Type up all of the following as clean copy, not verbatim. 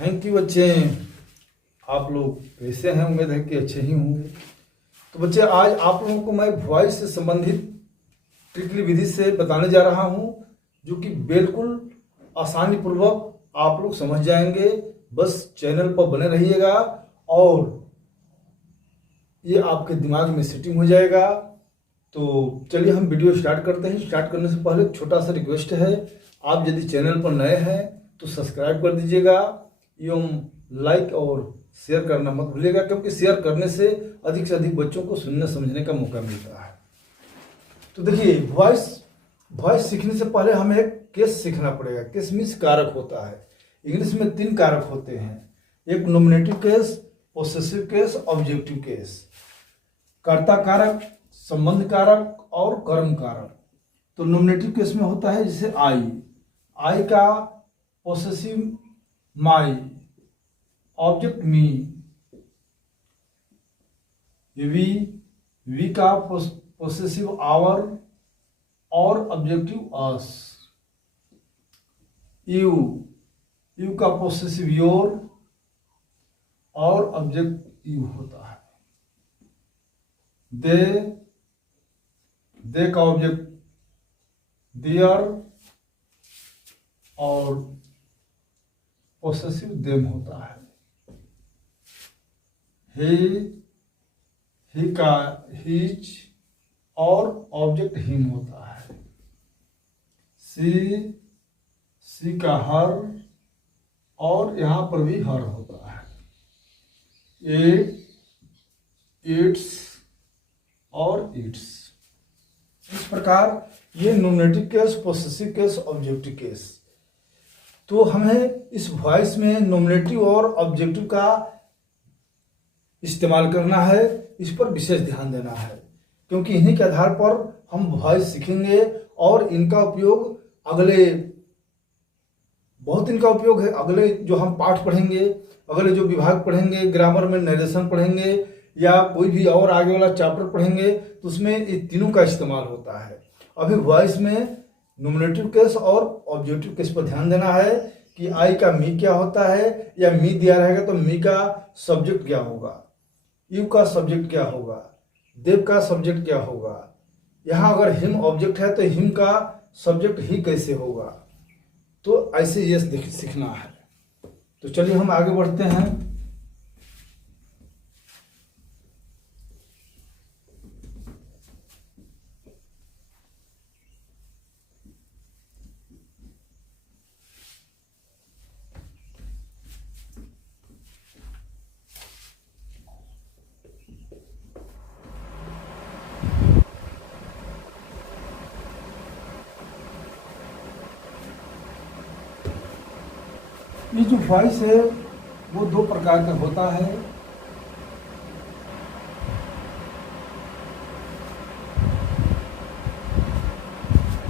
Thank you बच्चे। आप लोग कैसे हैं? उम्मीद है कि अच्छे ही होंगे। तो बच्चे, आज आप लोगों को मैं वॉइस से संबंधित ट्रिकली विधि से बताने जा रहा हूं, जो कि बिल्कुल आसानी पूर्वक आप लोग समझ जाएंगे। बस चैनल पर बने रहिएगा और ये आपके दिमाग में सेटिंग हो जाएगा। तो चलिए हम वीडियो स्टार्ट करते हैं। स्टार्ट करने से पहले एक छोटा सा रिक्वेस्ट है, आप यदि चैनल पर नए हैं तो सब्सक्राइब कर दीजिएगा एवं लाइक और शेयर करना मत भूलिएगा, क्योंकि शेयर करने से अधिक बच्चों को सुनने समझने का मौका मिलता है। तो देखिए, वॉइस सीखने से पहले हमें एक केस सीखना पड़ेगा। केस मीन्स कारक होता है। इंग्लिश में 3 कारक होते हैं, एक nominative case, possessive case, objective case. कर्ता कारक, संबंध कारक और कर्म कारक। तो नॉमिनेटिव केस में होता है जैसे आई का possessive my, object me. We का पोसेसिव आवर और ऑब्जेक्टिव अस। यू का पोसेसिव योर और ऑब्जेक्ट यू होता है। दे का ऑब्जेक्ट देयर और पोसेसिव देम होता है। ही का हिज और ऑब्जेक्ट हिम होता है। सी का हर और यहां पर भी हर होता है। इट्स और इट्स। इस प्रकार ये nominative case, possessive case, objective case. तो हमें इस वॉइस में नॉमिनेटिव और ऑब्जेक्टिव का इस्तेमाल करना है, इस पर विशेष ध्यान देना है, क्योंकि इन्हीं के आधार पर हम वॉइस सीखेंगे और इनका उपयोग इनका उपयोग है अगले जो हम पाठ पढ़ेंगे, अगले जो विभाग पढ़ेंगे, ग्रामर में नरेशन पढ़ेंगे या कोई भी और आगे वाला चैप्टर पढ़ेंगे, तो उसमें ये तीनों का इस्तेमाल होता है। अभी वॉइस में नॉमिनेटिव केस और ऑब्जेक्टिव केस पर ध्यान देना है कि आई का मी क्या होता है, या मी दिया रहेगा तो मी का सब्जेक्ट क्या होगा, यू का सब्जेक्ट क्या होगा, देव का सब्जेक्ट क्या होगा। यहाँ अगर हिम ऑब्जेक्ट है तो हिम का सब्जेक्ट ही कैसे होगा। तो ऐसे ये सीखना है। तो चलिए हम आगे बढ़ते हैं। ये जो वॉइस है वो 2 प्रकार का होता है।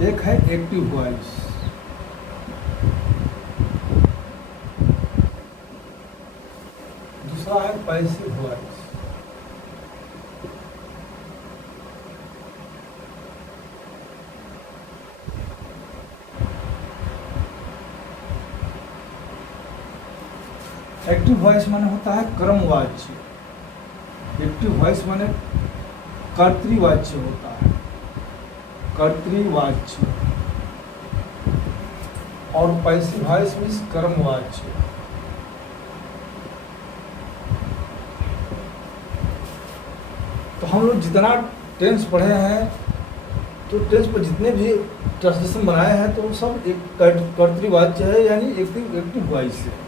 एक है एक्टिव वॉइस, दूसरा है पैसिव वॉइस। एक्टिव वॉइस माने होता है कर्मवाच्य, एक्टिव वॉइस माने कर्तृवाच्य होता है, कर्तृवाच्य। और पैसिव वॉइस मीन्स कर्मवाच्य। तो हम लोग जितना टेंस पढ़े हैं, तो टेंस पर जितने भी ट्रांसलेशन बनाए हैं, तो वो सब एक कर्तृवाच्य है, यानी एक्टिव वॉइस है।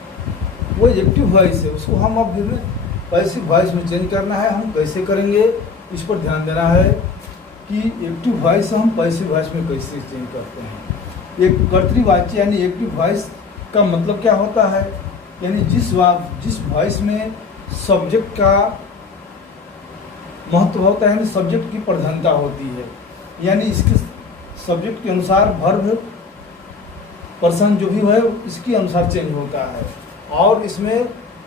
वो एक्टिव वॉइस है, उसको हम अब पैसिव वॉइस में चेंज करना है। हम कैसे करेंगे, इस पर ध्यान देना है कि एक्टिव वॉइस से हम पैसिव वॉइस में कैसे चेंज करते हैं। एक कर्तृवाच्य यानी एक्टिव वॉइस का मतलब क्या होता है, यानी जिस वॉइस में सब्जेक्ट का महत्व होता है, यानी सब्जेक्ट की प्रधानता होती है, यानी इसके सब्जेक्ट के अनुसार वर्ब पर्सन जो भी है इसके अनुसार चेंज होता है। और इसमें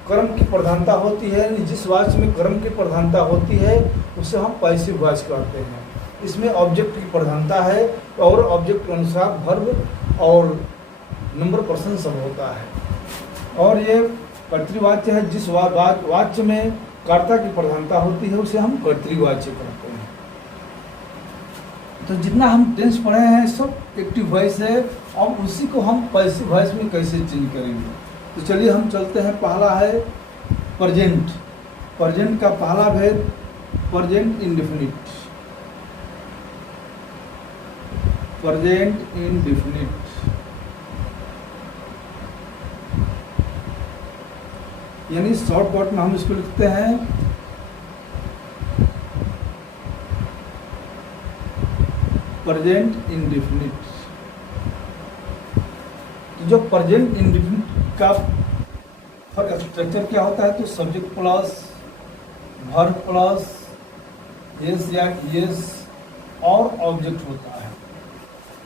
कर्म की प्रधानता होती है, यानी जिस वॉइस में कर्म की प्रधानता होती है उसे हम पैसिव वॉइस कहते हैं। इसमें ऑब्जेक्ट की प्रधानता है और ऑब्जेक्ट के अनुसार वर्ब और नंबर पर्सन सब होता है। और ये कर्तृवाच्य है जिस वाच्य में कर्ता की प्रधानता होती है उसे हम कर्तृवाच्य कहते हैं। तो जितना हम टेंस पढ़े हैं सब एक्टिव वॉइस है। अब उसी को हम पैसिव वॉइस में कैसे चेंज करेंगे, तो चलिए हम चलते हैं। पहला है प्रेजेंट। प्रेजेंट का पहला भेद प्रेजेंट इंडेफिनिट। प्रेजेंट इंडेफिनिट यानी शॉर्टकट में हम इसको लिखते हैं प्रेजेंट इंडेफिनिट। तो जो प्रेजेंट इंडेफिनिट का स्ट्रक्चर क्या होता है, तो subject plus verb plus S या एस और ऑब्जेक्ट होता है।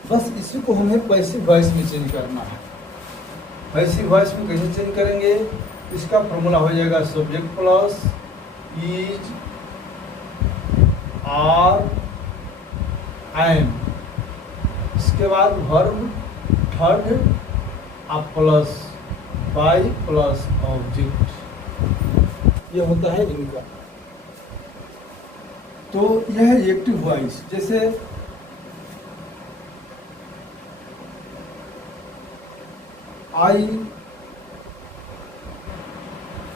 बस इसी को हमें पैसिव वॉइस में चेंज करना है। पैसिव वॉइस में कैसे चेंज करेंगे, इसका फॉर्मूला हो जाएगा subject plus is are am, इसके बाद वर्ब थर्ड आप प्लस बाई प्लस ऑब्जेक्ट, ये होता है इनका। तो यह है एक्टिव वॉइस। जैसे आई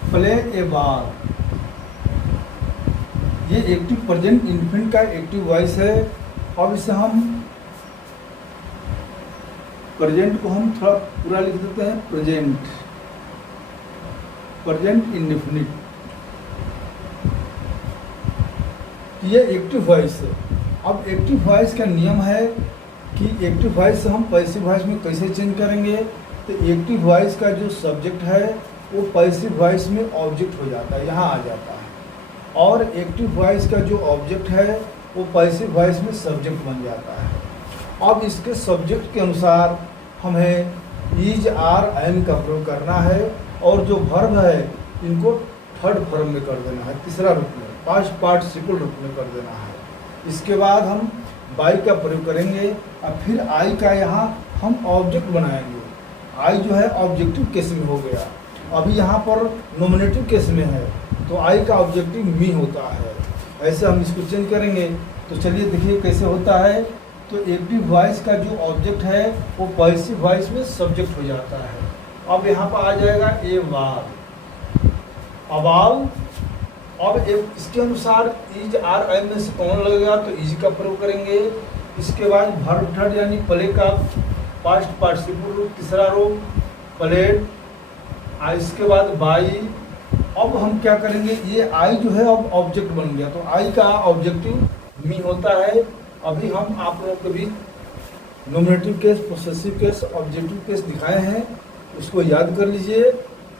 प्ले ए बाल, ये एक्टिव प्रेजेंट इंडेफिनिट का एक्टिव वॉइस है। अब इसे हम प्रेजेंट को हम थोड़ा पूरा लिख देते हैं प्रेजेंट, प्रेजेंट इंडेफिनिट, ये एक्टिव वॉइस है। अब एक्टिव वॉइस का नियम है कि एक्टिव वॉइस से हम पैसिव वॉइस में कैसे चेंज करेंगे, तो एक्टिव वॉइस का जो सब्जेक्ट है वो पैसिव वॉइस में ऑब्जेक्ट हो जाता है, यहाँ आ जाता है, और एक्टिव वॉइस का जो ऑब्जेक्ट है वो पैसिव वॉइस में सब्जेक्ट बन जाता है। अब इसके सब्जेक्ट के अनुसार हमें इज आर एम का प्रयोग करना है, और जो वर्ब है इनको थर्ड फॉर्म में कर देना है, तीसरा रूप में, पास्ट पार्टिसिपल रूप में कर देना है। इसके बाद हम बाई का प्रयोग करेंगे और फिर आई का यहाँ हम ऑब्जेक्ट बनाएंगे। आई जो है ऑब्जेक्टिव केस में हो गया, अभी यहाँ पर नॉमिनेटिव केस में है, तो आई का ऑब्जेक्टिव मी होता है। ऐसे हम इसको चेंज करेंगे। तो चलिए देखिए कैसे होता है। तो एक्टिव वॉइस का जो ऑब्जेक्ट है वो पैसिव वॉइस में सब्जेक्ट हो जाता है। अब यहाँ पर आ जाएगा ए बाल, अबाल। अब इसके अनुसार इज आर एम में से कौन लगेगा, तो इज का प्रयोग करेंगे। इसके बाद वर्ब थर्ड यानी प्ले का पास्ट पार्टिसिपल रूप, तीसरा रूप प्लेड, इसके बाद बाई। अब हम क्या करेंगे, ये आई जो है अब ऑब्जेक्ट बन गया, तो आई का ऑब्जेक्टिव मी होता है। अभी हम आप लोगों को भी nominative case, possessive case, objective case दिखाए हैं, उसको याद कर लीजिए।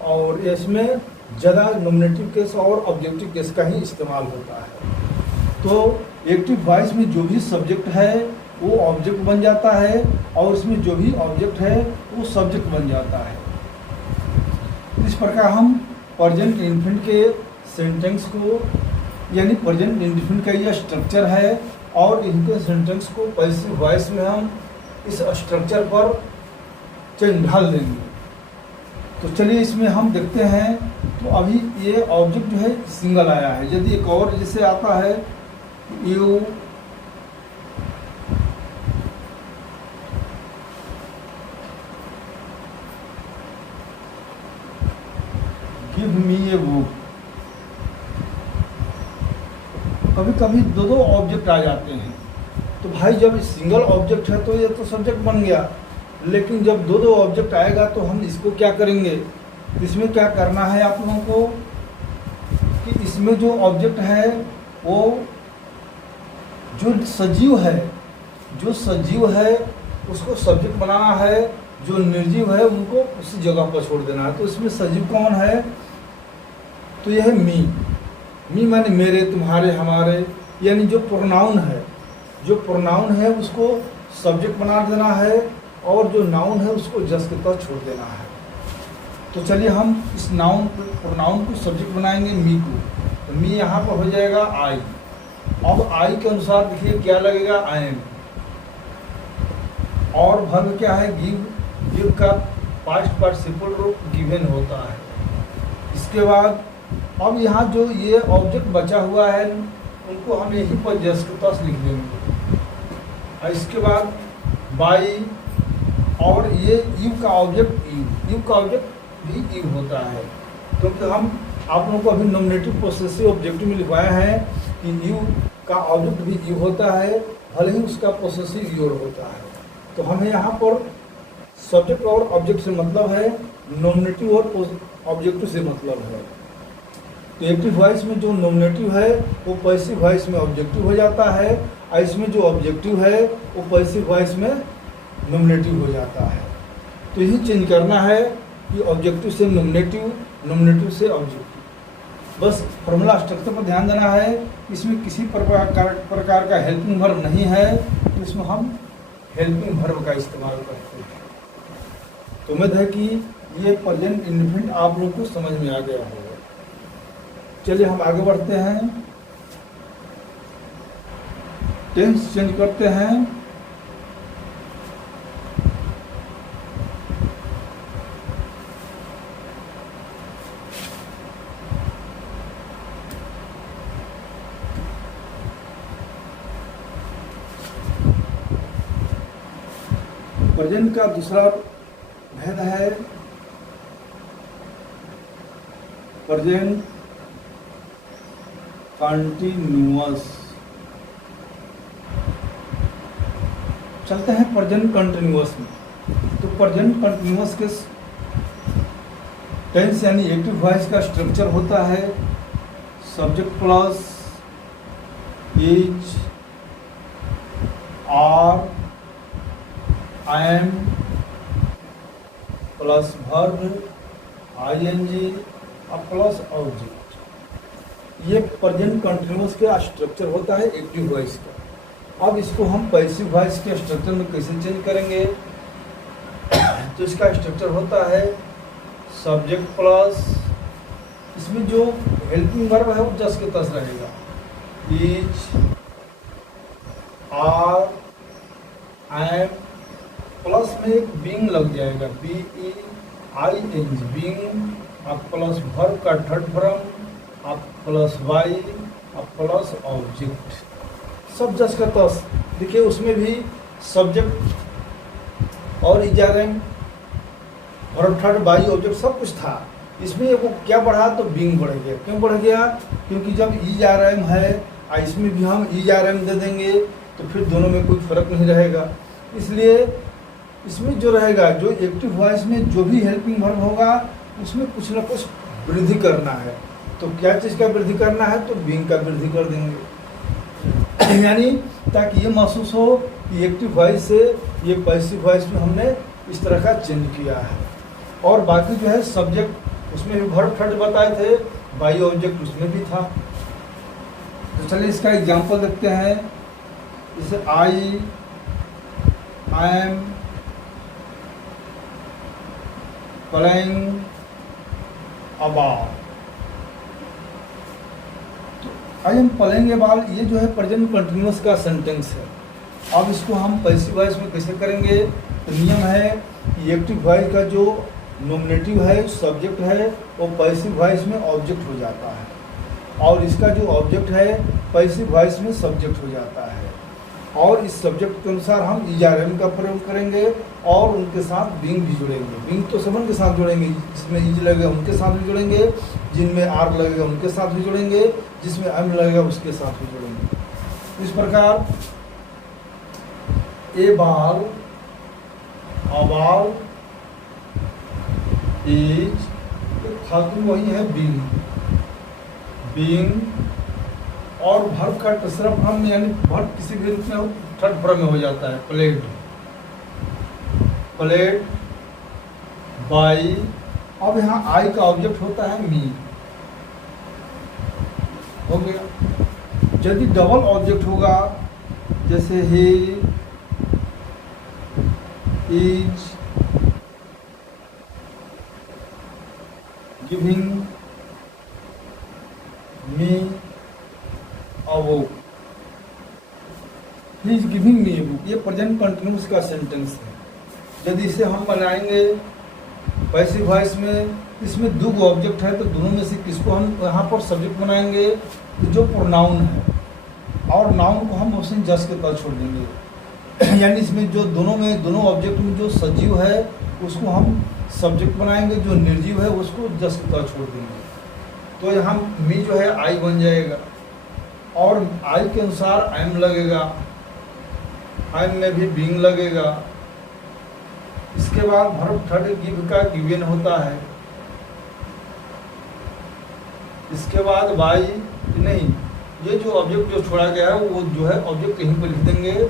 और इसमें ज़्यादा नॉमिनेटिव केस और ऑब्जेक्टिव केस का ही इस्तेमाल होता है। तो एक्टिव वॉइस में जो भी सब्जेक्ट है वो ऑब्जेक्ट बन जाता है, और इसमें जो भी ऑब्जेक्ट है वो सब्जेक्ट बन जाता है। इस प्रकार हम प्रेजेंट इंडेफिनिट के सेंटेंस को, यानी प्रेजेंट इंडेफिनिट का यह स्ट्रक्चर है, और इनके सेंटेंस को पैसिव वॉइस में हम इस स्ट्रक्चर पर चेंज ढाल देंगे। तो चलिए इसमें हम देखते हैं। तो अभी ये ऑब्जेक्ट जो है सिंगल आया है। यदि एक और जैसे आता है you give me a book, कभी कभी दो दो ऑब्जेक्ट आ जाते हैं। तो भाई जब सिंगल ऑब्जेक्ट है तो ये तो सब्जेक्ट बन गया, लेकिन जब दो दो ऑब्जेक्ट आएगा तो हम इसको क्या करेंगे, इसमें क्या करना है आप लोगों को कि इसमें जो ऑब्जेक्ट है वो जो सजीव है उसको सब्जेक्ट बनाना है, जो निर्जीव है उनको उसी जगह पर छोड़ देना है। तो इसमें सजीव कौन है, तो यह है मी माने मेरे, तुम्हारे, हमारे, यानी जो प्रोनाउन है उसको सब्जेक्ट बना देना है, और जो नाउन है उसको जस्ट के तौर छोड़ देना है। तो चलिए हम इस प्रोनाउन को सब्जेक्ट बनाएंगे मी को, तो मी यहाँ पर हो जाएगा आई। अब आई के अनुसार देखिए क्या लगेगा, आई एम। और वर्ब क्या है, गिव का पास्ट पार्टिसिपल रूप गिवन होता है। इसके बाद अब यहाँ जो ये ऑब्जेक्ट बचा हुआ है उनको हम यहीं पर जस्ट लिख देंगे। और इसके बाद बाई, और ये यू का ऑब्जेक्ट यू का ऑब्जेक्ट भी यू होता है, क्योंकि हम आप लोगों को अभी नॉमिनेटिव पोसेसिव ऑब्जेक्टिव में लिखवाया है कि यू का ऑब्जेक्ट भी यू होता है, भले ही उसका पोसेसिव योर होता है। तो हमें यहाँ पर सब्जेक्ट और ऑब्जेक्ट से मतलब है, नॉमिनेटिव और ऑब्जेक्टिव से मतलब है। तो एक्टिव वॉइस में जो नॉमिनेटिव है वो पैसिव वॉइस में ऑब्जेक्टिव हो जाता है, और इसमें जो ऑब्जेक्टिव है वो पैसिव वॉइस में नॉमिनेटिव हो जाता है। तो यही चेंज करना है कि ऑब्जेक्टिव से नॉमिनेटिव, नॉमिनेटिव से ऑब्जेक्टिव। बस फॉर्मूला स्ट्रक्चर पर ध्यान देना है। इसमें किसी प्रकार का हेल्पिंग वर्ब नहीं है, तो इसमें हम हेल्पिंग वर्ब का इस्तेमाल करते हैं। तो उम्मीद है कि ये प्रेजेंट इंडेफिनिट आप लोग को समझ में आ गया होगा। चलिए हम आगे बढ़ते हैं, टेंस चेंज करते हैं। प्रेजेंट का दूसरा भेद है प्रेजेंट कंटिन्यूअस। चलते हैं प्रेजेंट कंटिन्यूअस में। तो प्रेजेंट कंटिन्यूअस के टेंस यानी एक्टिव वॉइस का स्ट्रक्चर होता है subject plus is, are, am plus verb, ING और प्लस ऑब्जेक्ट। ये प्रेजेंट कंटिन्यूअस का स्ट्रक्चर होता है एक्टिव वॉइस का। अब इसको हम पैसिव वॉइस के स्ट्रक्चर में कैसे चेंज करेंगे? तो इसका स्ट्रक्चर होता है सब्जेक्ट प्लस, इसमें जो हेल्पिंग वर्ब है वो जस्ट के तस रहेगा, इज, आर, एम प्लस में एक बीइंग लग जाएगा, BEING, बीइंग, अब प्लस वर्ब का थर्ड फॉर्म, अब प्लस वाई, अब प्लस ऑब्जेक्ट, सब जस्ट का तस। देखिए उसमें भी सब्जेक्ट और is are am, verb third, by, object सब कुछ था। इसमें वो क्या बढ़ा तो बीइंग बढ़ गया। क्यों बढ़ गया? क्योंकि जब इजारम है और इसमें भी हम इजारम दे देंगे तो फिर दोनों में कोई फर्क नहीं रहेगा। इसलिए इसमें जो रहेगा, जो एक्टिव वॉइस में जो भी हेल्पिंग वर्ब होगा उसमें कुछ ना कुछ वृद्धि करना है। तो क्या चीज़ का वृद्धि करना है? तो बीइंग का वृद्धि कर देंगे। यानी ताकि ये महसूस हो कि एक्टिव वॉइस से ये पैसिव वॉइस में हमने इस तरह का चेंज किया है। और बाकी जो है सब्जेक्ट उसमें भी वर्ब थर्ड बताए थे, बाई ऑब्जेक्ट उसमें भी था। तो चलिए इसका एग्जांपल देखते हैं। जैसे I am playing a ball. तो I am playing a ball ये जो है प्रेजेंट कंटिन्यूअस का सेंटेंस है। अब इसको हम पैसिव वॉइस में कैसे करेंगे? तो नियम है कि एक्टिव वॉइस का जो नॉमिनेटिव है, सब्जेक्ट है, वो पैसिव वॉइस में ऑब्जेक्ट हो जाता है, और इसका जो ऑब्जेक्ट है पैसिव वॉइस में सब्जेक्ट हो जाता है। और इस सब्जेक्ट के अनुसार हम इजारम का प्रयोग करेंगे और उनके साथ बीइंग भी जुड़ेंगे। बीइंग तो सबन के साथ जुड़ेंगे, जिसमें इज लगेगा उनके साथ भी जुड़ेंगे, जिनमें आर लगेगा उनके साथ भी जुड़ेंगे, जिसमें एम लगेगा उसके साथ भी जुड़ेंगे। इस प्रकार ए बॉल, अ बॉल, इज, फालतू वही है बीइंग, बीइंग, और वर्ब का तीसरा फॉर्म यानी वर्ब किसी भी रूप में थर्ड फॉर्म में हो जाता है, प्लेड, प्लेड बाई। अब यहाँ आई का ऑब्जेक्ट होता है मी, हो गया। यदि डबल ऑब्जेक्ट होगा जैसे he, is, giving me a book, he is giving me a book, ये प्रेजेंट कंटिन्यूअस का सेंटेंस है। यदि इसे हम बनाएंगे पैसिव वॉइस में, इसमें दो ऑब्जेक्ट है, तो दोनों में से किसको हम यहाँ पर सब्जेक्ट बनाएंगे, तो जो प्रोनाउन है, और नाउन को हम ऑप्शन जस्ट के तौर छोड़ देंगे। यानी इसमें जो दोनों ऑब्जेक्ट में जो सजीव है उसको हम सब्जेक्ट बनाएंगे, जो निर्जीव है उसको जस्ट के तौर छोड़ देंगे। तो यहाँ मी जो है आई बन जाएगा, और आई के अनुसार एम लगेगा, एम में भी बीइंग लगेगा। इसके बाद वर्ब थर्ड गिव का गिवन होता है। इसके बाद बाई नहीं, ये जो ऑब्जेक्ट जो छोड़ा गया है वो जो है ऑब्जेक्ट कहीं पर लिख देंगे,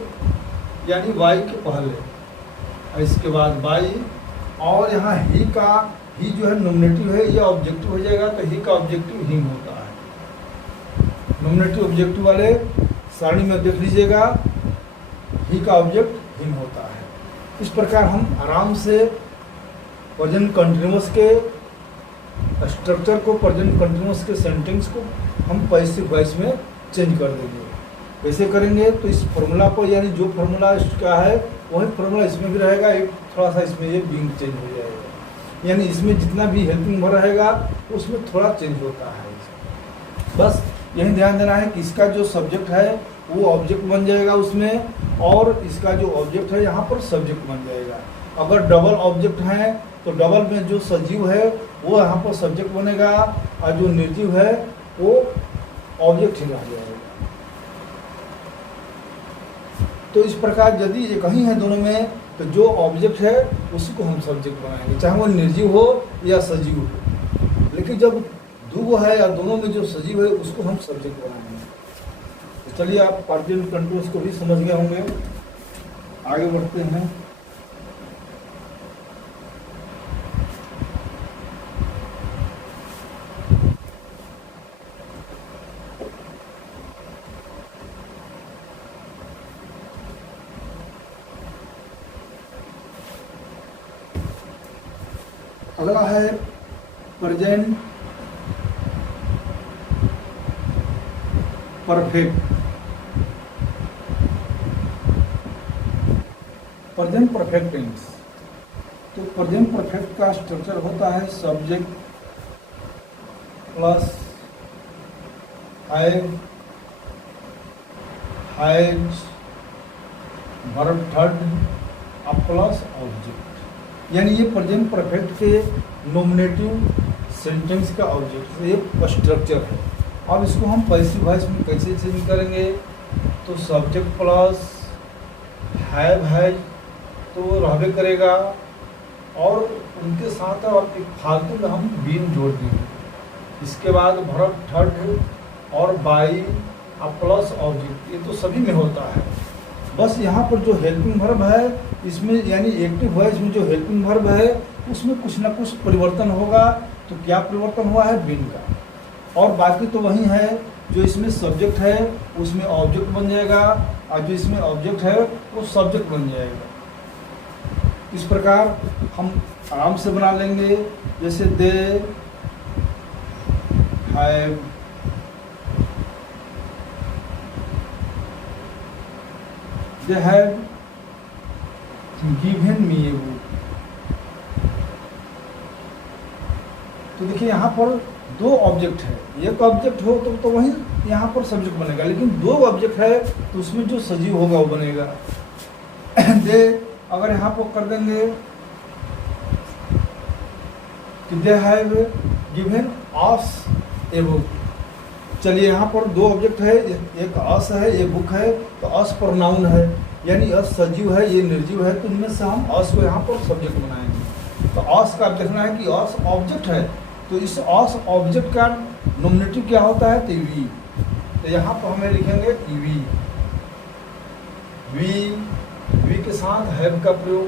यानी वाई के पहले। इसके बाद बाई, और यहाँ ही जो है नॉमिनेटिव है, ये ऑब्जेक्टिव हो जाएगा, तो ही का ऑब्जेक्टिव हिम होता है। नॉमिनेटिव ऑब्जेक्टिव वाले सारणी में देख लीजिएगा, ही का ऑब्जेक्ट हिम होता है। इस प्रकार हम आराम से प्रेजेंट कंटिन्यूअस के स्ट्रक्चर को, प्रेजेंट कंटिन्यूअस के सेंटेंस को हम पैसिव वॉइस में चेंज कर देंगे। कैसे करेंगे, तो इस फॉर्मूला पर, यानी जो फॉर्मूला क्या है वही फॉर्मूला इसमें भी रहेगा, एक थोड़ा सा इसमें ये बीइंग चेंज हो जाएगा। यानी इसमें जितना भी हेल्पिंग वर्ब रहेगा उसमें थोड़ा चेंज होता है। बस यही ध्यान देना है कि इसका जो सब्जेक्ट है वो ऑब्जेक्ट बन जाएगा उसमें, और इसका जो ऑब्जेक्ट है यहाँ पर सब्जेक्ट बन जाएगा। अगर डबल ऑब्जेक्ट है तो डबल में जो सजीव है वो यहाँ पर सब्जेक्ट बनेगा, और जो निर्जीव है वो ऑब्जेक्ट ही रह जाएगा। तो इस प्रकार यदि एक ही है दोनों में, तो जो ऑब्जेक्ट है उसी को हम सब्जेक्ट बनाएंगे, चाहे वो निर्जीव हो या सजीव हो। लेकिन जब दो है या दोनों में जो सजीव है उसको हम सब्जेक्ट बनाएंगे। तो चलिए, आप प्रेजेंट कंटिन्यूअस को भी समझ गए होंगे, आगे बढ़ते हैं। अगला है present perfect. Present perfect tense. तो प्रेजेंट परफेक्ट का स्ट्रक्चर होता है subject plus have, has, verb third plus object. यानी ये प्रेजेंट परफेक्ट के नॉमिनेटिव सेंटेंस का ऑब्जेक्ट, ये स्ट्रक्चर है। अब इसको हम पैसिव वॉइस में कैसे चेंज करेंगे, तो सब्जेक्ट प्लस हैव, हैज तो रहबे करेगा, और उनके साथ और एक फालतू में हम बीन जोड़ देंगे। इसके बाद वर्ब थर्ड और बाई प्लस ऑब्जेक्ट, ये तो सभी में होता है। बस यहाँ पर जो हेल्पिंग वर्ब है इसमें, यानी एक्टिव वॉइस में जो हेल्पिंग वर्ब है उसमें कुछ ना कुछ परिवर्तन होगा। तो क्या परिवर्तन हुआ है, बीन का, और बाकी तो वही है। जो इसमें सब्जेक्ट है उसमें ऑब्जेक्ट बन जाएगा, और जो इसमें ऑब्जेक्ट है वो सब्जेक्ट बन जाएगा। इस प्रकार हम आराम से बना लेंगे। जैसे they have, they have given me a book. तो देखिए यहाँ पर दो ऑब्जेक्ट है, एक ऑब्जेक्ट हो तो वही यहाँ पर सब्जेक्ट बनेगा, लेकिन दो ऑब्जेक्ट है तो उसमें जो सजीव होगा वो बनेगा। दे अगर यहाँ पर कर देंगे कि they have given us a book. चलिए, यहाँ पर दो ऑब्जेक्ट है, एक अस है, एक बुक है। तो अस प्रोनाउन है, यानी अस सजीव है, ये निर्जीव है, तो इनमें से हम अस को यहाँ पर सब्जेक्ट बनाएंगे। तो अस का देखना है कि अस ऑब्जेक्ट है, तो इस अस ऑब्जेक्ट का नॉमिनेटिव क्या होता है, तो वी। तो यहाँ पर हमें लिखेंगे वी, वी के साथ हैव का प्रयोग,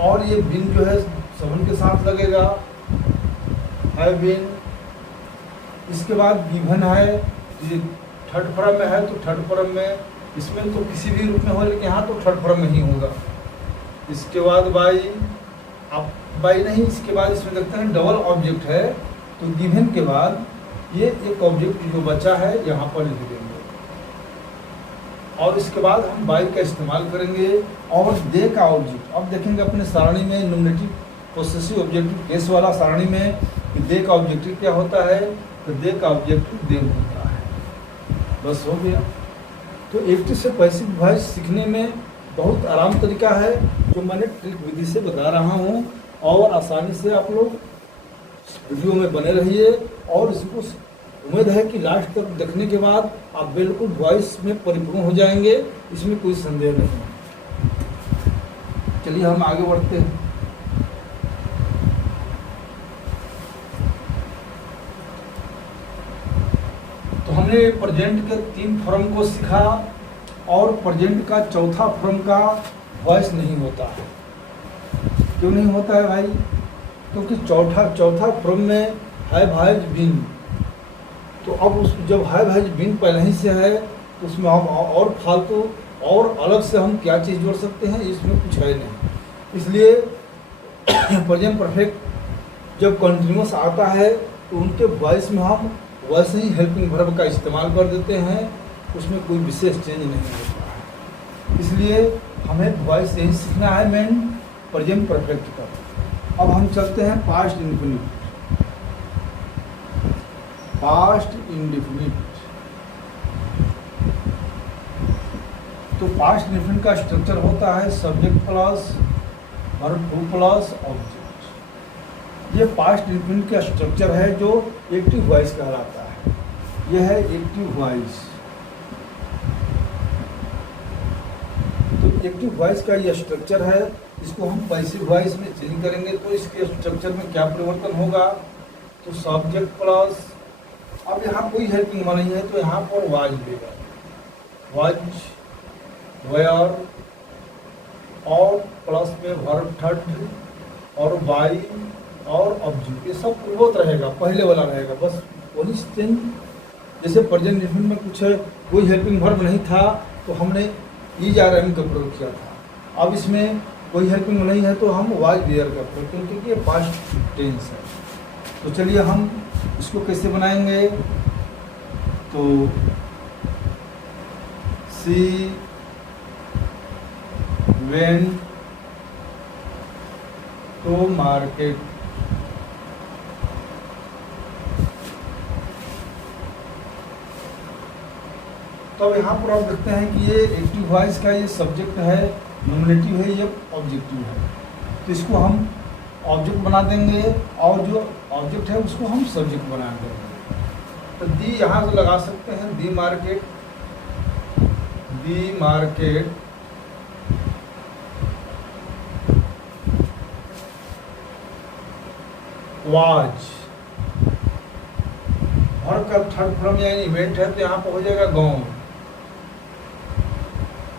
और ये बिन जो है सबन के साथ लगेगा, हैव बिन। इसके बाद गिवन है, ये थर्ड फॉर्म में है, तो थर्ड फॉर्म में इसमें तो किसी भी रूप में हो, लेकिन यहाँ तो थर्ड फॉर्म में ही होगा। इसके बाद बाई, अब बाई नहीं, इसके बाद इसमें देखते हैं डबल ऑब्जेक्ट है, तो गिवन के बाद ये एक ऑब्जेक्ट जो बचा है यहाँ पर लिख देंगे, और इसके बाद हम बाई का इस्तेमाल करेंगे। और दे का ऑब्जेक्ट, अब देखेंगे अपने सारणी में नॉमिनेटिव पोसेसिव ऑब्जेक्टिव केस वाला सारणी में कि दे का ऑब्जेक्टिव क्या होता है, तो दे का ऑब्जेक्टिव देम होता है। बस हो गया। तो एक्टिव से पैसिव वॉइस सीखने में बहुत आराम तरीका है जो मैंने ट्रिक विधि से बता रहा हूँ, और आसानी से आप लोग वीडियो में बने रहिए। और इसको उम्मीद है कि लास्ट तक देखने के बाद आप बिल्कुल वॉइस में परिपूर्ण हो जाएंगे, इसमें कोई संदेह नहीं। चलिए हम आगे बढ़ते हैं। तो हमने प्रेजेंट के 3 फॉर्म को सीखा, और प्रेजेंट का चौथा फॉर्म का वॉइस नहीं होता है। क्यों नहीं होता है भाई? क्योंकि चौथा फॉर्म में हैव हैज बीन, तो अब उस जब हैव हैज बीन पहले ही से है तो उसमें हम और फालतू और अलग से हम क्या चीज़ जोड़ सकते हैं, इसमें कुछ है नहीं। इसलिए प्रेजेंट परफेक्ट जब कंटिन्यूअस आता है तो उनके वॉइस में हम वैसे ही हेल्पिंग वर्ब का इस्तेमाल कर देते हैं, उसमें कोई विशेष चेंज नहीं होता है। इसलिए हमें वॉइस यही सीखना है मेन प्रेजेंट परफेक्ट का। अब हम चलते हैं पास्ट इंडेफिनिट। पास्ट इंडेफिनिट, तो पास्ट इंडेफिनिट का स्ट्रक्चर होता है subject plus verb two plus object. ये पास्ट इंडेफिनिट का स्ट्रक्चर है जो एक्टिव वॉइस कहलाता है। यह है एक्टिव वॉइस। तो एक्टिव वॉइस का ये स्ट्रक्चर है, इसको हम पैसिव वॉइस में चेंज करेंगे तो इसके स्ट्रक्चर में क्या परिवर्तन होगा, तो सब्जेक्ट प्लस, अब यहाँ कोई हेल्पिंग नहीं है तो यहाँ पर वाज लेगा, वाज, वेयर, और प्लस में वर्ब थर्ड और बाई और ऑब्जेक्ट, ये सब पूर्वोत्तर रहेगा, पहले वाला रहेगा, बस वही चेंज। जैसे प्रेजेंट इंडेफिनिट में कुछ कोई हेल्पिंग वर्ब नहीं था तो हमने ईज आर एम का प्रयोग किया था। अब इसमें कोई हेल्पिंग नहीं है तो हम वाज वेयर का प्रयोग करेंगे क्योंकि ये पास्ट टेंस है। तो चलिए हम इसको कैसे बनाएंगे, तो सी वेन टू मार्केट, तो अब यहाँ पर आप देखते हैं कि ये एक्टिव वॉइस का ये सब्जेक्ट है, नॉमिनेटिव है, ये ऑब्जेक्टिव है। तो इसको हम ऑब्जेक्ट बना देंगे और जो ऑब्जेक्ट है उसको हम सब्जेक्ट बना देंगे। तो दी यहाँ से लगा सकते हैं, the market, the market was, हर का थर्ड फॉर्म यानी इवेंट है तो यहाँ पर हो जाएगा गॉन।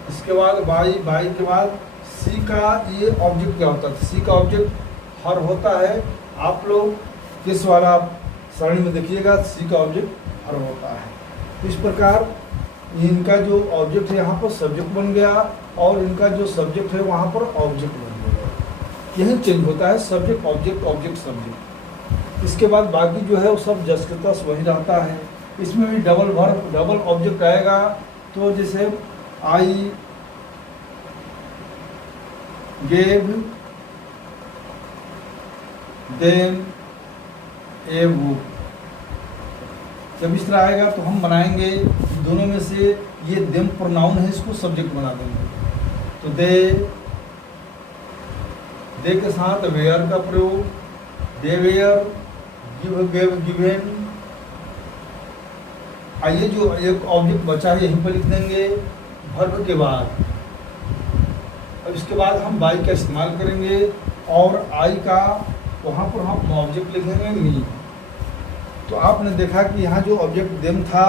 इसके बाद बाई, बाई के बाद सी का ये ऑब्जेक्ट क्या होता है, सी का ऑब्जेक्ट हर होता है। आप लोग किस वाला सारणी में देखिएगा, सी का ऑब्जेक्ट हर होता है। इस प्रकार इनका जो ऑब्जेक्ट है यहाँ पर सब्जेक्ट बन गया और इनका जो सब्जेक्ट है वहाँ पर ऑब्जेक्ट बन गया। यही चेंज होता है, सब्जेक्ट ऑब्जेक्ट, ऑब्जेक्ट सब्जेक्ट। इसके बाद बाकी जो है वो सब जस्ट का तस वही रहता है। इसमें भी डबल वर्ब, डबल ऑब्जेक्ट आएगा। तो जैसे I gave them a book, जब इस तरह आएगा तो हम बनाएंगे दोनों में से ये देम प्रोनाउन है, इसको सब्जेक्ट बना देंगे। तो दे के साथ वेयर का प्रयोग, दे वेयर, गिव गेव गिवेन। आइए जो एक ऑब्जेक्ट बचा है यहीं पर लिख देंगे वर्ब के बाद। अब इसके बाद हम बाई का इस्तेमाल करेंगे और आई का वहाँ पर हम ऑब्जेक्ट लिखेंगे मी। तो आपने देखा कि यहाँ जो ऑब्जेक्ट देम था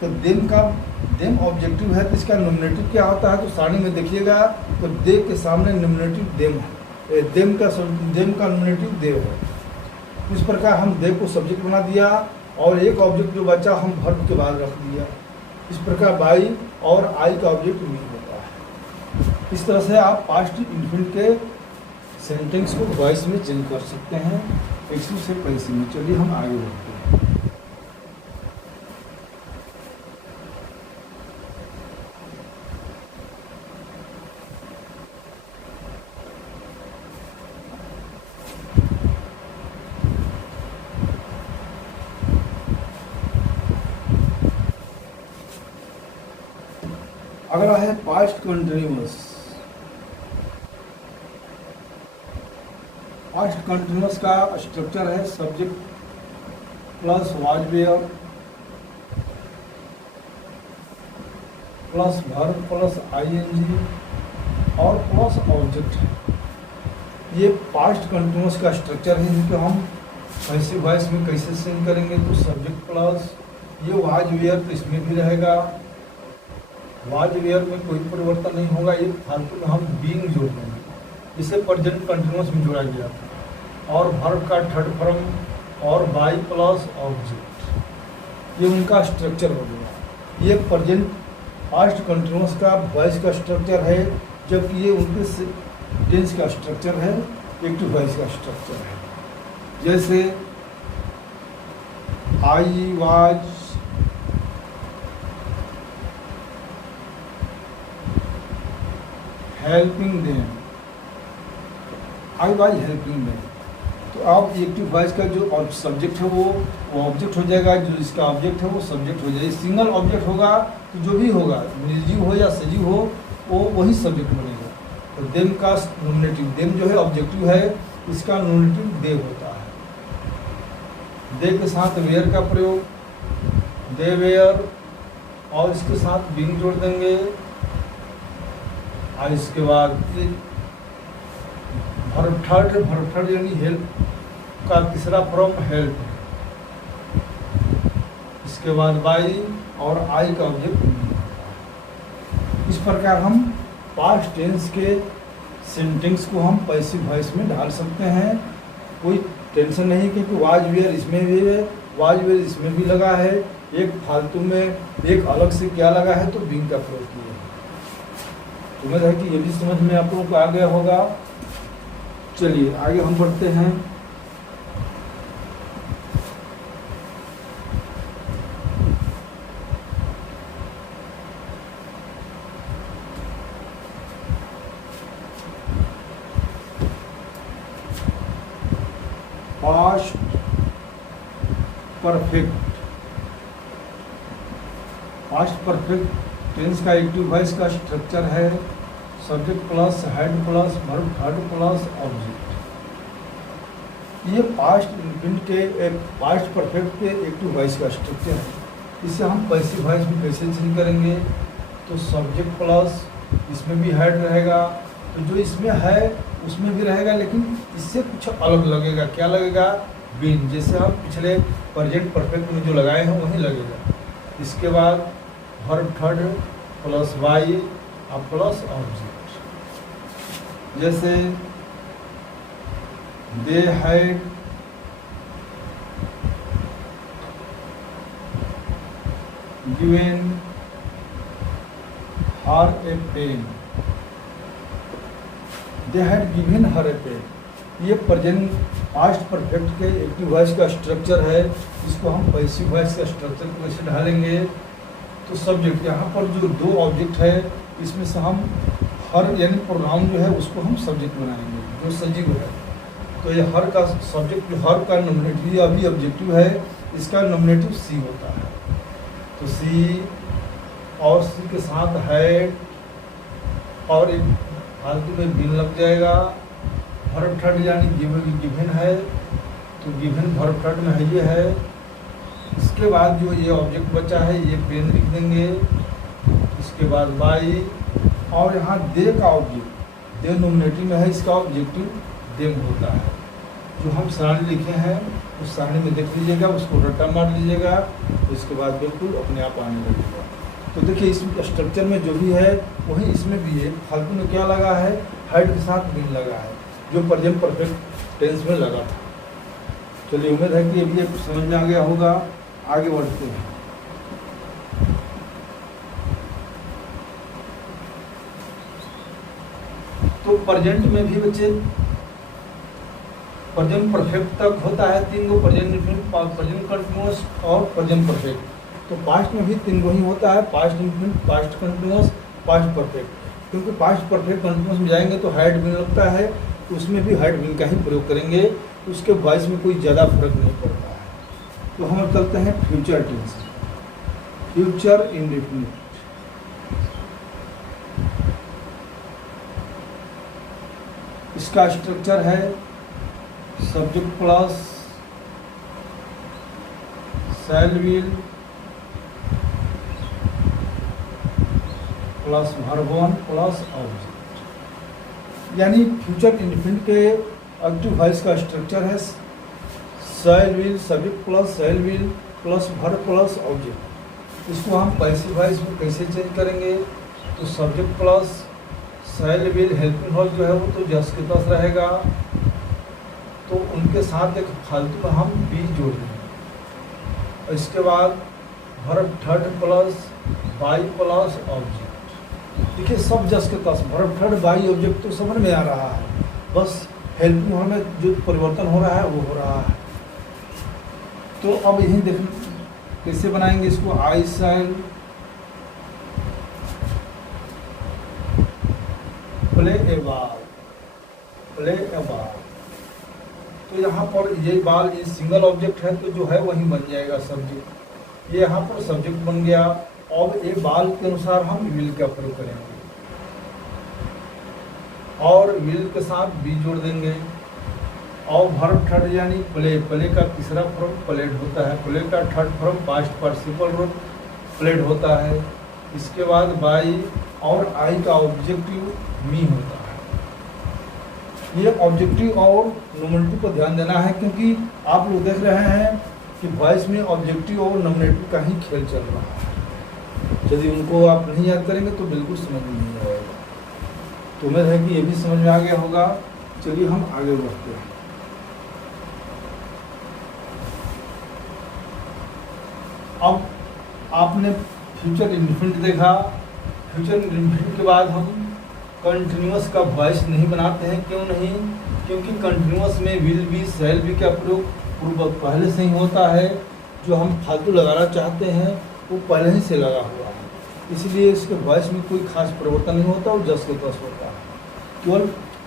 तो देम ऑब्जेक्टिव है, तो इसका नॉमिनेटिव क्या होता है, तो सारणी में देखिएगा तो दे के सामने नॉमिनेटिव देम है, देम का नॉमिनेटिव देव है। इस प्रकार हम देव को सब्जेक्ट बना दिया और एक ऑब्जेक्ट जो बचा हम वर्ब के बाद रख दिया। इस प्रकार बाई और आई का ऑब्जेक्ट मी होता है। इस तरह से आप पास्ट इंडेफिनिट के सेंटेंस को वॉइस में चेंज कर सकते हैं, एक्टिव से पैसिव में। चलिए हम आगे बढ़ते हैं। अगला है पास्ट कंटिन्यूअस। पास्ट कंटिन्यूअस का स्ट्रक्चर है subject plus was were plus verb plus ING और प्लस ऑब्जेक्ट। ये पास्ट कंटिन्यूअस का स्ट्रक्चर है जिसको हम पैसिव वॉइस में कैसे सेंड करेंगे। तो सब्जेक्ट प्लस ये वाज वेयर तो इसमें भी रहेगा, वाज वेयर में कोई परिवर्तन नहीं होगा। ये फालतू में हम बीइंग जोड़ देंगे, इसे प्रेजेंट कंटिन्यूअस में जोड़ा गया था। और वर्ब का थर्ड फॉर्म और बाई प्लस ऑब्जेक्ट, ये उनका स्ट्रक्चर हो गया। ये प्रेजेंट पास्ट कंटिन्यूअस का वॉइस का स्ट्रक्चर है, जबकि ये उनके टेंस का स्ट्रक्चर है, एक्टिव वॉइस का स्ट्रक्चर है। जैसे I was helping them, I was helping them. तो अब एक्टिव वॉइस का जो सब्जेक्ट है वो ऑब्जेक्ट हो जाएगा, जो इसका ऑब्जेक्ट है वो सब्जेक्ट हो जाएगा। सिंगल ऑब्जेक्ट होगा तो जो भी होगा निर्जीव हो या सजीव हो वो वही सब्जेक्ट बनेगा। तो देम का नॉमिनेटिव, देम जो है ऑब्जेक्टिव है, इसका नॉमिनेटिव दे होता है। दे के साथ वेयर का प्रयोग, दे वेयर, और इसके साथ बीइंग जोड़ देंगे। और इसके बाद वर्ब थर्ड यानी हेल्प का तीसरा फॉर्म हेल्प। इसके बाद बाई और आई का ऑब्जेक्ट। इस प्रकार हम पास्ट टेंस के सेंटेंस को हम पैसिव वॉइस में डाल सकते हैं। कोई टेंशन नहीं, क्योंकि वाज वेयर इसमें भी है, वाज वेयर इसमें भी लगा है। एक फालतू में एक अलग से क्या लगा है तो बीइंग का प्रयोग किया है। उम्मीद है कि ये भी समझ में आप लोगों को आ गया होगा। चलिए आगे हम बढ़ते हैं। Past perfect, past perfect tense का एक्टिव वॉइस का स्ट्रक्चर है subject plus had plus verb third plus object. ये पास्ट इंफिनिट के पास्ट परफेक्ट के एक्टिव वॉइस का स्ट्रक्चर है। इसे हम पैसिव वॉइस में कैसे चेंज करेंगे। तो सब्जेक्ट प्लस इसमें भी हेड रहेगा, तो जो इसमें है उसमें भी रहेगा, लेकिन इससे कुछ अलग लगेगा। क्या लगेगा, बीन, जैसे हम पिछले प्रेजेंट परफेक्ट में जो लगाए हैं वही लगेगा। इसके बाद वर्ब थर्ड प्लस वाई और प्लस ऑब्जेक्ट। जैसे they had given her a pen, they had given her a pen. ये प्रेजेंट पास्ट परफेक्ट के एक्टिव वॉइस का स्ट्रक्चर है। इसको हम पैसिव वॉइस का स्ट्रक्चर को कैसे ढालेंगे। तो सब्जेक्ट, यहाँ पर जो दो ऑब्जेक्ट है इसमें से हम हर यानी प्रोनाउन जो है उसको हम सब्जेक्ट बनाएंगे जो सजीव है। तो ये हर का सब्जेक्ट, जो हर का नॉमिनेटिव अभी ऑब्जेक्टिव है, इसका नॉमिनेटिव सी होता है। तो सी और सी के साथ हेड और एक फालतू में बिन लग जाएगा। वर्ब थर्ड यानी गिवन है, तो गिवन वर्ब थर्ड में है ये है। इसके बाद जो ये ऑब्जेक्ट बचा है ये पेन लिख देंगे। इसके बाद बाई, और यहाँ दे का ऑब्जेक्ट, दे नॉमिनेटिव में है, इसका ऑब्जेक्टिव देम होता है। जो हम सारणी लिखे हैं उस सारणी में देख लीजिएगा, उसको रट्टा मार लीजिएगा, तो इसके बाद बिल्कुल अपने आप आने लगेगा। तो देखिए इस स्ट्रक्चर में जो भी है वही इसमें भी है। फालतू में क्या लगा है, हेड के साथ बिन लगा है, जो प्रेजेंट परफेक्ट टेंस में लगा था। चलिए उम्मीद है कि ये भी समझ में आ गया होगा। आगे बढ़ते हैं। तो प्रेजेंट में भी बच्चे प्रेजेंट परफेक्ट तक होता है तीन गो, प्रेजेंट कंटिन्यूअस और प्रेजेंट परफेक्ट। तो पास्ट में भी तीन गो ही होता है, past infinite, past continuous, past perfect. क्योंकि पास्ट परफेक्ट कंटिन्यूअस में जाएंगे तो हेड बिन लगता है, तो उसमें भी हेड बिन का ही प्रयोग करेंगे, तो उसके वॉइस में कोई ज़्यादा फर्क नहीं पड़ता है। तो हम चलते हैं फ्यूचर टेंस। फ्यूचर इंडेफिनिट, इसका स्ट्रक्चर है subject plus shall will plus verb one plus object. यानी फ्यूचर इंडेफिनिट के एक्टिव वॉइस का स्ट्रक्चर है shall will subject plus shall will plus verb plus object. इसको हम पैसिव वॉइस में कैसे चेंज करेंगे? तो subject plus shall will helping verb जो है वो तो जस्ट के पास रहेगा, तो उनके साथ एक फालतू में हम बी जोड़ देंगे। इसके बाद verb third plus by plus object. देखिए सब जस्ट के पास वर्ब थर्ड बाई ऑब्जेक्ट तो समझ में आ रहा है, बस हेल्पिंग वर्ब में जो परिवर्तन हो रहा है वो हो रहा है। तो अब यही देख कैसे बनाएंगे इसको। I shall play a ball, play a ball. तो यहाँ पर ये बॉल ये सिंगल ऑब्जेक्ट है तो जो है वही बन जाएगा सब्जेक्ट। ये यहाँ पर सब्जेक्ट बन गया। अब ये बॉल के अनुसार हम विल का प्रयोग करेंगे और विल के साथ बी जोड़ देंगे। और वर्ब थर्ड यानी प्ले, प्ले का तीसरा फॉर्म प्लेड होता है, प्ले का थर्ड फॉर्म पास्ट पार्टिसिपल रूप प्लेड होता है। इसके बाद बाई और आई का ऑब्जेक्टिव मी होता है। ये ऑब्जेक्टिव और नॉमिनेटिव को ध्यान देना है, क्योंकि आप लोग देख रहे हैं कि वॉइस में ऑब्जेक्टिव और नॉमिनेटिव का ही खेल चल रहा है। यदि उनको आप नहीं याद करेंगे तो बिल्कुल समझ में नहीं आएगा। तो उम्मीद है कि ये भी समझ में आ गया होगा। चलिए हम आगे बढ़ते हैं। अब आपने फ्यूचर इंडेफिनिट देखा। फ्यूचर इंडेफिनिट के बाद हम कंटिन्यूअस का वॉइस नहीं बनाते हैं। क्यों नहीं? क्योंकि कंटिन्यूअस में विल बी शैल बी का प्रयोग पूर्व पहले से ही होता है। जो हम फालतू लगाना चाहते हैं वो पहले ही से लगा हुआ है, इसलिए इसके वॉइस में कोई खास परिवर्तन नहीं होता और जस्ट के पास होता है। केवल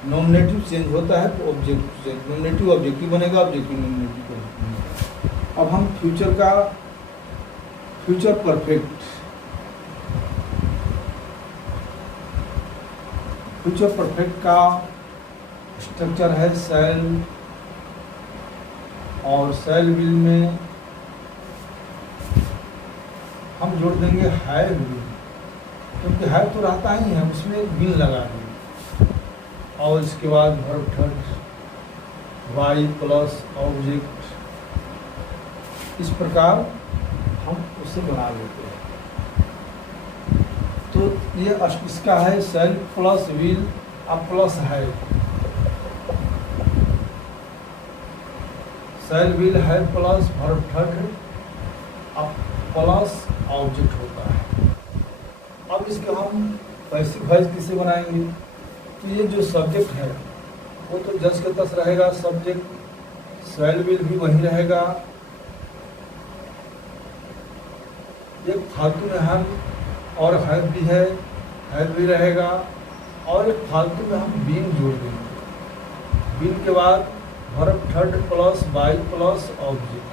नॉमिनेटिव चेंज होता है तो ऑब्जेक्टिव चेंज, नॉमिनेटिव ऑब्जेक्टिव बनेगा, ऑब्जेक्टिव नॉमिनेटिव बनेगा। अब हम फ्यूचर का फ्यूचर परफेक्ट, फ्यूचर परफेक्ट का स्ट्रक्चर है सेल और सेल विल में हम जोड़ देंगे हैव विल, क्योंकि हैव तो रहता ही है, उसमें एक विल लगा देंगे। और इसके बाद verb third by plus object, इस प्रकार हम उसे बना लेते हैं। तो ये इसका है सेल प्लस विल अब प्लस है, सेल विल है प्लस वर्ब थर्ड अब प्लस ऑब्जेक्ट होता है। अब इसके हम पैसिव वॉइस किसे बनाएंगे? तो ये जो सब्जेक्ट है वो तो जस्ट के तस रहेगा, सब्जेक्ट सेल विल भी वही रहेगा। ये फालतू में हम और हैव भी है, हैव भी रहेगा। और एक फालतू में हम बीन जोड़ देंगे। बीन के बाद verb third plus by plus object.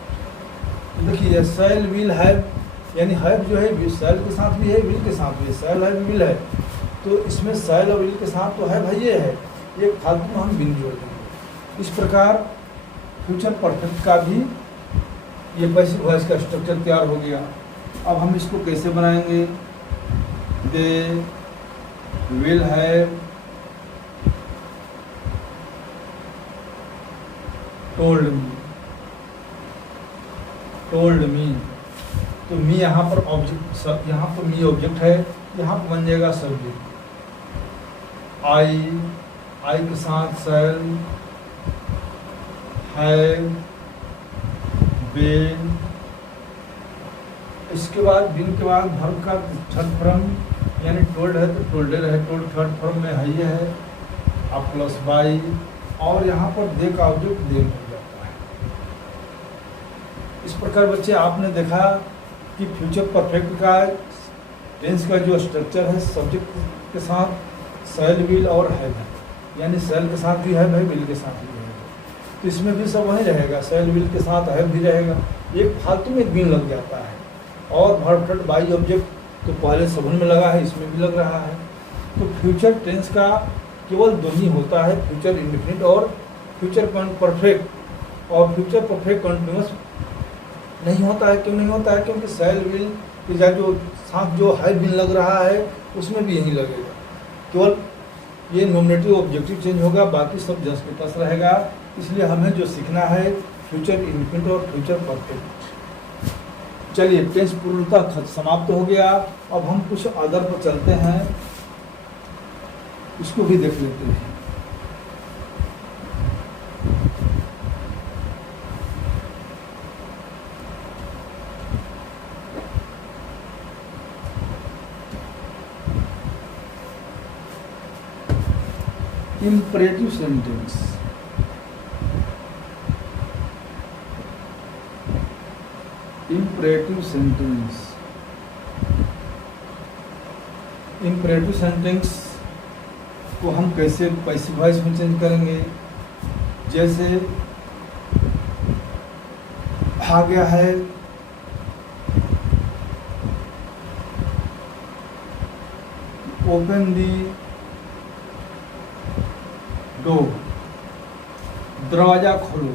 देखिए सेल विल हैव, यानी हैव जो है सेल के साथ भी है, विल के साथ भी है, सेल है विल है, तो इसमें सेल और विल के साथ तो है भाई ये है, ये फालतू में हम बिन जोड़ देंगे। इस प्रकार फ्यूचर परफेक्ट का भी ये पैसिव वॉइस का स्ट्रक्चर तैयार हो गया। अब हम इसको कैसे बनाएंगे? They will have told me, told me, तो मी यहाँ पर ऑब्जेक्ट, यहाँ पर मी ऑब्जेक्ट है, यहाँ पर बन जाएगा सब्जेक्ट। आई, आई के साथ सेल, हैव, बीन, इसके बाद बीन के बाद वर्ब का थर्ड फॉर्म यानी टोल्ड है तो टोल्डर है, टोल्ड थर्ड फॉर्म में है ये है, अब प्लस बाई, और यहाँ पर दे का ऑब्जेक्ट दे हो जाता है। इस प्रकार बच्चे आपने देखा कि फ्यूचर परफेक्ट का टेंस का जो स्ट्रक्चर है सब्जेक्ट के साथ सेल विल और हैव है, यानी सेल के साथ भी हैव है, विल के साथ भी है, तो इसमें भी सब वही रहेगा, सेल विल के साथ हैव भी रहेगा। एक फालतू में बीन लग जाता है। और वर्ब थर्ड बाई ऑब्जेक्ट तो पहले सबन में लगा है, इसमें भी लग रहा है। तो फ्यूचर टेंस का केवल दो ही होता है, फ्यूचर इंडेफिनिट और फ्यूचर परफेक्ट। और फ्यूचर परफेक्ट कंटिन्यूस नहीं होता है। क्यों नहीं होता है? क्योंकि शैल विल या जो साथ जो है विल लग रहा है उसमें भी यही लगेगा। केवल ये नॉमिनेटिव ऑब्जेक्टिव चेंज होगा, बाकी सब जस्ट के तस रहेगा। इसलिए हमें जो सीखना है फ्यूचर इंडेफिनिट और फ्यूचर परफेक्ट। चलिए, टेंस पूर्णतः समाप्त हो गया। अब हम कुछ अदर पर चलते हैं, इसको भी देख लेते हैं। Imperative sentence. Imperative sentence. Imperative sentence को हम कैसे पैसिव वॉइस में चेंज करेंगे? जैसे आ गया है ओपन दी डोर, दरवाजा खोलो,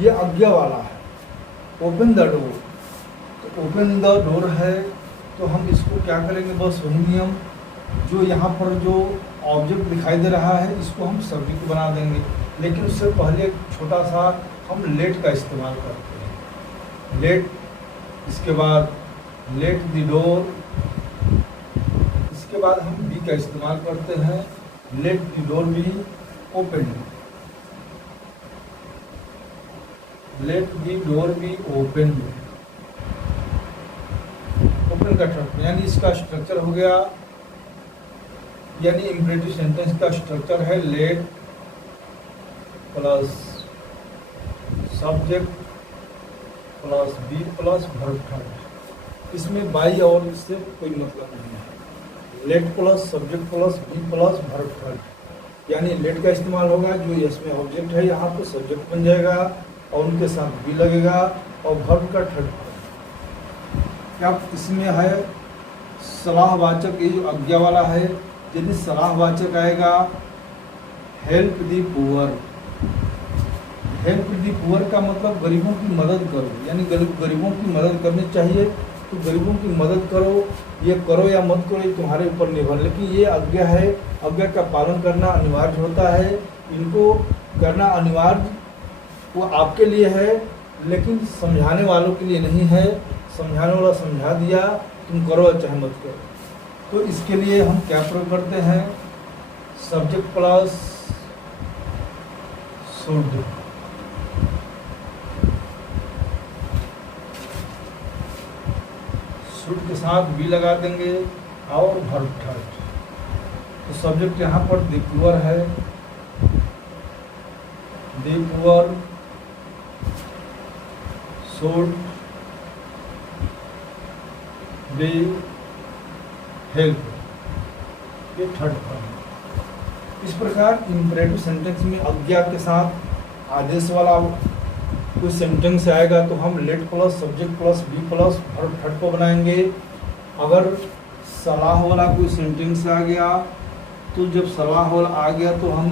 ये आज्ञा वाला है। ओपन द डोर, तो ओपन द डोर है, तो हम इसको क्या करेंगे? बस वही नियम, जो यहाँ पर जो ऑब्जेक्ट दिखाई दे रहा है इसको हम सब्जेक्ट बना देंगे। लेकिन उससे पहले एक छोटा सा हम लेट का इस्तेमाल करते हैं। लेट, इसके बाद लेट द डोर, इसके बाद हम बी का इस्तेमाल करते हैं। Let the door be open, let the door be open. Open का स्ट्रक्चर, यानी इसका स्ट्रक्चर हो गया, यानी इम्परेटिव सेंटेंस का स्ट्रक्चर है let plus subject plus be plus verb third. इसमें बाई और इससे कोई मतलब नहीं है। Let plus subject plus be plus verb third, यानी लेट का इस्तेमाल होगा, जो इसमें ऑब्जेक्ट है यहाँ पर सब्जेक्ट बन जाएगा और उनके साथ बी लगेगा और वर्ब का थर्ड। क्या इसमें है सलाहवाचक, ये जो आज्ञा वाला है, यदि सलाहवाचक आएगा help the poor. Help the poor का मतलब गरीबों की मदद करो, यानी गरीबों की मदद करनी चाहिए, तो गरीबों की मदद करो। ये करो या मत करो ये तुम्हारे ऊपर निर्भर, लेकिन ये आज्ञा है, आज्ञा का पालन करना अनिवार्य होता है। इनको करना अनिवार्य वो आपके लिए है, लेकिन समझाने वालों के लिए नहीं है। समझाने वाला समझा दिया, तुम करो चाहे मत करो। तो इसके लिए हम क्या प्रयोग करते हैं? सब्जेक्ट प्लस शुड, शुड के साथ बी लगा देंगे और वर्ब थर्ड। तो सब्जेक्ट यहाँ पर द पुअर है, the poor should be help, ये थर्ड फॉर्म। इस प्रकार इम्परेटिव सेंटेंस में आज्ञा के साथ आदेश वाला कोई सेंटेंस आएगा तो हम let plus subject plus be plus verb third को बनाएंगे। अगर सलाह वाला कोई सेंटेंस आ गया तो जब सलाह वाला आ गया तो हम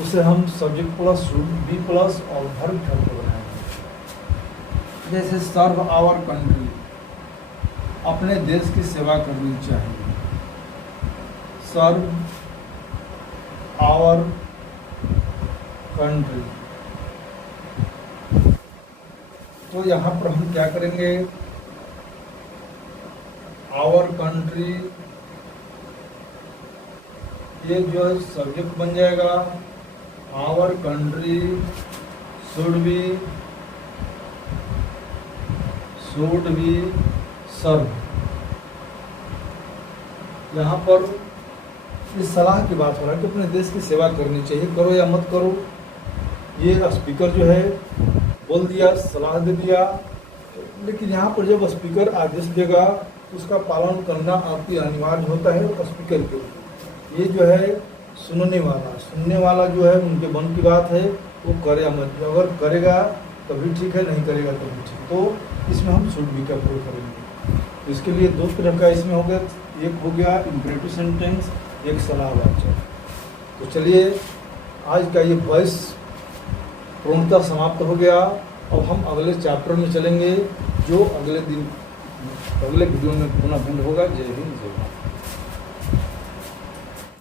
उसे हम सब्जेक्ट प्लस बी प्लस और वर्ब थर्ड को बनाएंगे। जैसे सर्व आवर कंट्री, अपने देश की सेवा करनी चाहिए। सर्व आवर कंट्री, तो यहाँ पर हम क्या करेंगे? आवर कंट्री, ये जो है सब्जेक्ट बन जाएगा। Our country should be serve. यहाँ पर इस सलाह की बात हो रहा है कि अपने देश की सेवा करनी चाहिए, करो या मत करो। ये स्पीकर जो है बोल दिया, सलाह दे दिया, लेकिन यहाँ पर जब स्पीकर आदेश देगा तो उसका पालन करना आपकी अनिवार्य होता है स्पीकर के ऊपर। ये जो है सुनने वाला जो है उनके मन की बात है, वो करे या मत। अगर करेगा तभी ठीक है, नहीं करेगा तभी ठीक। तो इसमें हम शुड बी का प्रयोग करेंगे। तो इसके लिए दो तरह का इसमें हो गया, एक हो गया इम्परेटिव सेंटेंस, एक सलाहवाचक। तो चलिए आज का ये वॉइस पूर्णतः समाप्त हो गया। अब हम अगले चैप्टर में चलेंगे जो अगले वीडियो में पुनः भिन्न होगा। जय हिंद जय भारत।